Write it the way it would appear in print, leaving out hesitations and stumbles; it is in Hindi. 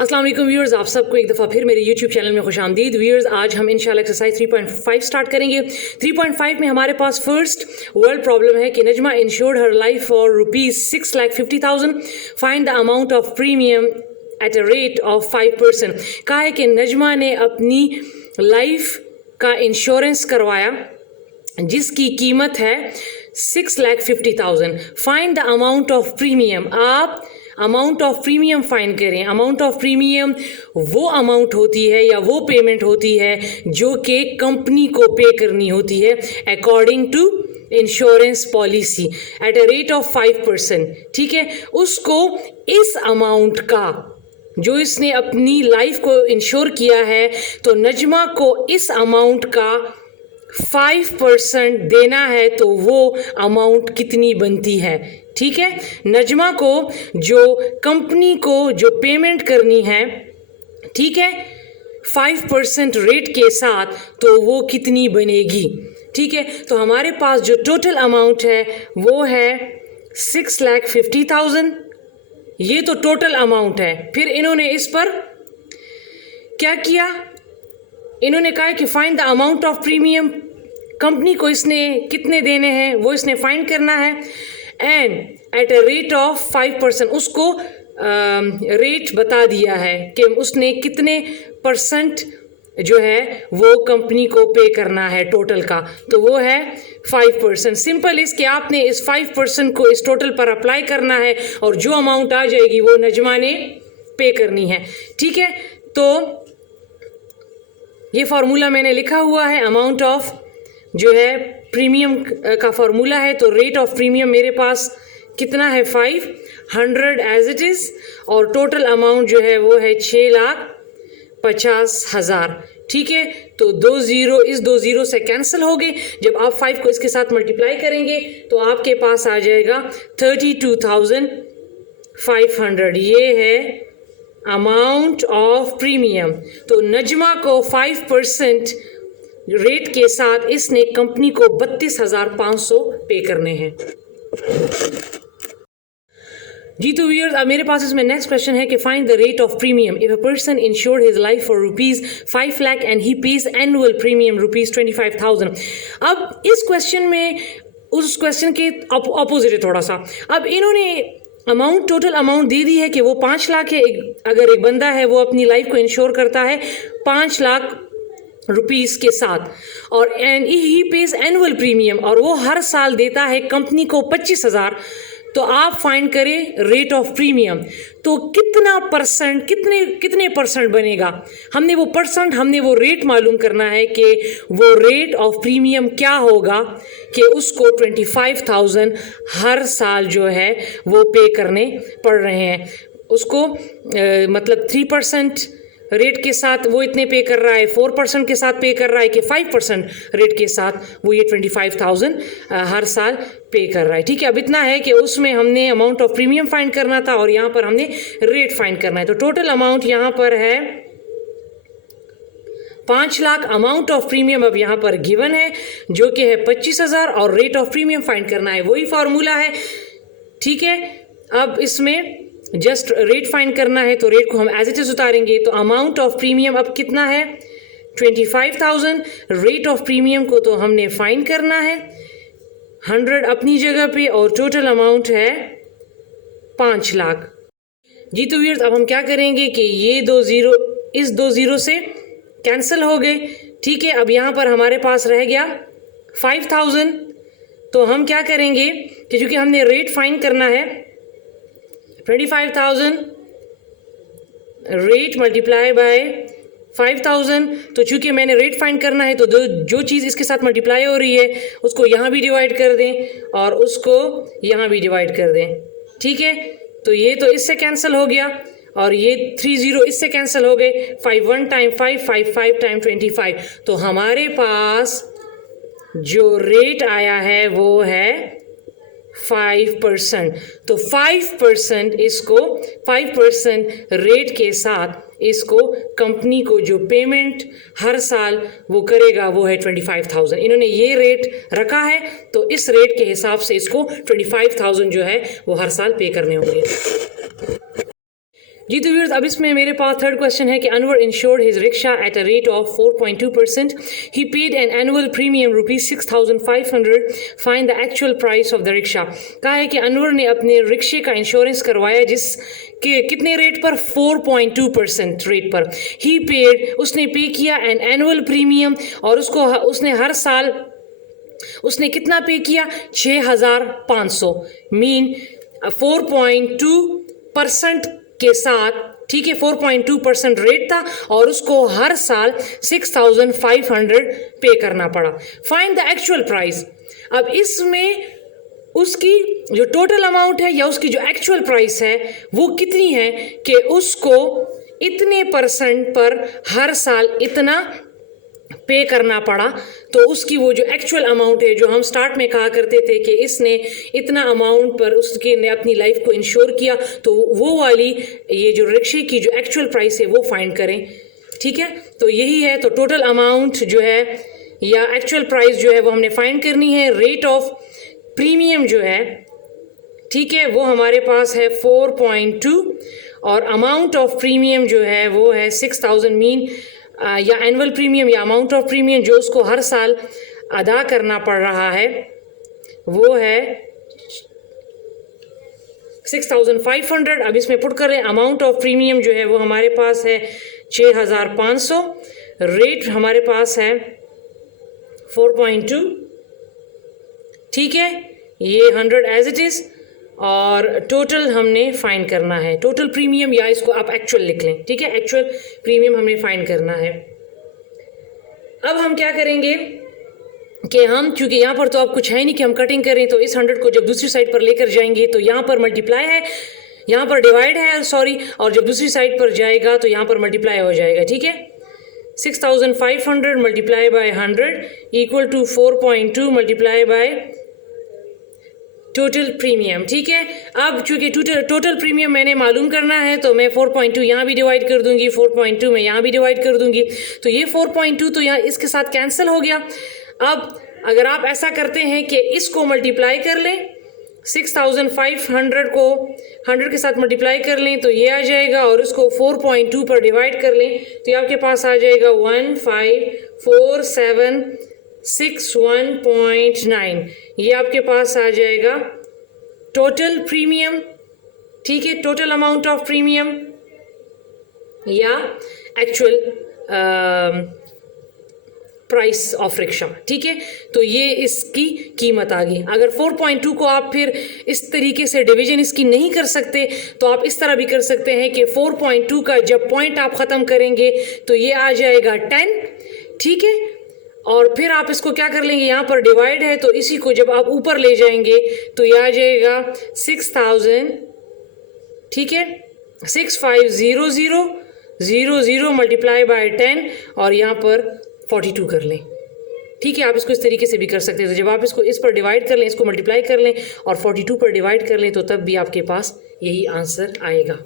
अस्सलाम वालेकुम व्यूअर्स, आप सबको एक दफ़ा फिर मेरे YouTube चैनल में खुशामदीद। व्यूअर्स, आज हम इंशाल्लाह एक्सरसाइज 3.5 स्टार्ट करेंगे। 3.5 में हमारे पास फर्स्ट वर्ल्ड प्रॉब्लम है कि Najma insured her life for ₹6,50,000। Find the amount of premium eight a rate of 5%। कहा है कि नजमा ने अपनी लाइफ का इंश्योरेंस करवाया जिसकी कीमत है 6,50,000। Find the amount of premium. आप अमाउंट ऑफ प्रीमियम फाइंड करें। अमाउंट ऑफ प्रीमियम वो अमाउंट होती है या वो पेमेंट होती है जो कि कंपनी को पे करनी होती है according to insurance policy at a rate of 5%। ठीक है, उसको इस अमाउंट का जो इसने अपनी लाइफ को इंश्योर किया है, तो नजमा को इस अमाउंट का 5% देना है, तो वो अमाउंट कितनी बनती है। ठीक है, नजमा को जो कंपनी को जो पेमेंट करनी है, ठीक है, 5% रेट के साथ, तो वो कितनी बनेगी। ठीक है, तो हमारे पास जो टोटल अमाउंट है वो है 6,50,000। ये तो टोटल अमाउंट है। फिर इन्होंने इस पर क्या किया, इन्होंने कहा कि find the amount of premium. Company को इसने कितने देने हैं वो इसने फाइंड करना है and eight a rate of 5%। उसको रेट बता दिया है कि उसने कितने परसेंट जो है वो कंपनी को पे करना है टोटल का, तो वो है 5%। सिंपल इसके आपने इस 5% को इस टोटल पर अप्लाई करना है और जो अमाउंट आ जाएगी वो नजमा ने पे करनी है। ठीक है, तो ये फार्मूला मैंने लिखा हुआ है। अमाउंट ऑफ जो है प्रीमियम का फार्मूला है, तो रेट ऑफ प्रीमियम मेरे पास कितना है 500 एज इट इज़, और टोटल अमाउंट जो है वो है 6,50,000। ठीक है, तो 2 ज़ीरो इस 2 ज़ीरो से कैंसिल हो गए। जब आप 5 को इसके साथ मल्टीप्लाई करेंगे तो आपके पास आ जाएगा 32,500। ये है अमाउंट ऑफ प्रीमियम। तो नजमा को 5% रेट के साथ इसने कंपनी को 32,500 पे करने हैं। जी तो व्यूअर्स, अब मेरे पास इसमें नेक्स्ट क्वेश्चन है कि find the rate of premium if a person insured his life for ₹5 lakh and he page annual premium ₹25,000। अब इस क्वेश्चन में उस क्वेश्चन के ऑपोजिट है थोड़ा सा। अब इन्होंने अमाउंट टोटल अमाउंट दे दी है कि वो 5 लाख है। अगर एक बंदा है वो अपनी लाइफ को इंश्योर करता है 5 लाख रुपीस के साथ, और and he page annual premium, और वो हर साल देता है कंपनी को 25,000। तो आप फाइंड करें रेट ऑफ प्रीमियम, तो कितना परसेंट कितने परसेंट बनेगा। हमने वो रेट मालूम करना है कि वो रेट ऑफ प्रीमियम क्या होगा कि उसको 25,000 हर साल जो है वो पे करने पड़ रहे हैं। उसको मतलब 3% रेट के साथ वो इतने पे कर रहा है, 4% के साथ पे कर रहा है, कि 5% रेट के साथ वो ये 25,000 हर साल पे कर रहा है। ठीक है, अब इतना है कि उसमें हमने अमाउंट ऑफ प्रीमियम फाइंड करना था और यहाँ पर हमने रेट फाइंड करना है। तो टोटल अमाउंट यहाँ पर है 5 लाख। अमाउंट ऑफ प्रीमियम अब यहाँ पर गिवन है जो कि है 25,000, और रेट ऑफ प्रीमियम फाइंड करना है, वही फार्मूला है। ठीक है, अब इसमें जस्ट रेट फाइंड करना है, तो रेट को हम एज इट इज उतारेंगे। तो अमाउंट ऑफ प्रीमियम अब कितना है 25,000। रेट ऑफ प्रीमियम को तो हमने फाइंड करना है 100 अपनी जगह पे, और टोटल अमाउंट है 5 लाख। जी तो व्यूअर्स, अब हम क्या करेंगे कि ये 2 ज़ीरो इस 2 ज़ीरो से कैंसिल हो गए। ठीक है, अब यहाँ पर हमारे पास रह गया 5,000। तो हम क्या करेंगे कि चूँकि हमने रेट फाइंड करना है 25,000 रेट मल्टीप्लाई बाय 5,000, तो चूंकि मैंने रेट फाइंड करना है तो जो चीज़ इसके साथ मल्टीप्लाई हो रही है उसको यहाँ भी डिवाइड कर दें और उसको यहाँ भी डिवाइड कर दें। ठीक है, तो ये तो इससे कैंसिल हो गया और ये 3 ज़ीरो इससे कैंसिल हो गए। 5 1 टाइम 5 5 5 टाइम 25। तो हमारे पास जो रेट आया है वो है 5%। तो 5% इसको 5% रेट के साथ इसको कंपनी को जो पेमेंट हर साल वो करेगा वो है 25,000। इन्होंने ये रेट रखा है तो इस रेट के हिसाब से इसको 25,000 जो है वो हर साल पे करने होंगे। जी तो व्यूअर्स, अब इसमें मेरे पास थर्ड क्वेश्चन है कि Anwar insured his rickshaw eight a rate of 4.2%. He paid an annual premium ₹6,500. Find the actual price of the rickshaw. कहा है कि अनवर ने अपने रिक्शे का इंश्योरेंस करवाया जिस के कितने रेट पर, 4.2% रेट पर. ही पेड, उसने पे किया एन एनुअल प्रीमियम, और उसने हर साल उसने कितना पे किया, 6,500. मीन 4.2% के साथ, ठीक है, 4.2% रेट था और उसको हर साल 6,500 पे करना पड़ा. Find the actual price. अब इसमें उसकी जो टोटल अमाउंट है या उसकी जो एक्चुअल प्राइस है वो कितनी है कि उसको इतने परसेंट पर हर साल इतना पे करना पड़ा. तो उसकी वो जो एक्चुअल अमाउंट है, जो हम स्टार्ट में कहा करते थे कि इसने इतना अमाउंट पर उसके ने अपनी लाइफ को इंश्योर किया, तो वो वाली ये जो रिक्शे की जो एक्चुअल प्राइस है वो फाइंड करें. ठीक है, तो यही है. तो टोटल अमाउंट जो है या एक्चुअल प्राइस जो है वो हमने फाइंड करनी है. रेट ऑफ प्रीमियम जो है, ठीक है, वो हमारे पास है 4.2 और अमाउंट ऑफ प्रीमियम जो है वो है 6,000. मीन या एनुअल प्रीमियम या अमाउंट ऑफ प्रीमियम जो उसको हर साल अदा करना पड़ रहा है वो है 6,500. अब इसमें पुट कर रहे हैं. अमाउंट ऑफ प्रीमियम जो है वो हमारे पास है 6,500. रेट हमारे पास है 4.2. ठीक है, ये 100 एज इट इज़, और टोटल हमने फाइंड करना है. टोटल प्रीमियम, या इसको आप एक्चुअल लिख लें. ठीक है, एक्चुअल प्रीमियम हमने फाइंड करना है. अब हम क्या करेंगे कि हम, क्योंकि यहाँ पर तो अब कुछ है नहीं कि हम कटिंग करें, तो इस 100 को जब दूसरी साइड पर लेकर जाएंगे तो यहाँ पर मल्टीप्लाई है, यहाँ पर डिवाइड है, सॉरी, और जब दूसरी साइड पर जाएगा तो यहाँ पर मल्टीप्लाई हो जाएगा. ठीक है, 6,500 multiply by 100 equal to 4.2 multiply by total premium. ठीक है, अब चूंकि टोटल प्रीमियम मैंने मालूम करना है तो मैं 4.2 यहाँ भी डिवाइड कर दूंगी, 4.2 मैं यहाँ भी डिवाइड कर दूंगी. तो ये 4.2 तो यहाँ इसके साथ कैंसिल हो गया. अब अगर आप ऐसा करते हैं कि इसको मल्टीप्लाई कर लें, 6,500 को 100 के साथ मल्टीप्लाई कर लें तो ये आ जाएगा, और उसको 4.2 पर डिवाइड कर लें तो ये आपके पास आ जाएगा 154761.9. ये आपके पास आ जाएगा टोटल प्रीमियम. ठीक है, टोटल अमाउंट ऑफ प्रीमियम या एक्चुअल प्राइस ऑफ रिक्शा. ठीक है, तो ये इसकी कीमत आ गई. अगर 4.2 को आप फिर इस तरीके से डिवीजन इसकी नहीं कर सकते तो आप इस तरह भी कर सकते हैं कि 4.2 का जब पॉइंट आप ख़त्म करेंगे तो ये आ जाएगा 10. ठीक है, और फिर आप इसको क्या कर लेंगे, यहाँ पर डिवाइड है तो इसी को जब आप ऊपर ले जाएंगे तो ये आ जाएगा 6,000. ठीक है, 6500 मल्टीप्लाई बाय 10 और यहाँ पर 42 कर लें. ठीक है, आप इसको इस तरीके से भी कर सकते हैं. तो जब आप इसको इस पर डिवाइड कर लें, इसको मल्टीप्लाई कर लें और 42 पर डिवाइड कर लें तो तब भी आपके पास यही आंसर आएगा.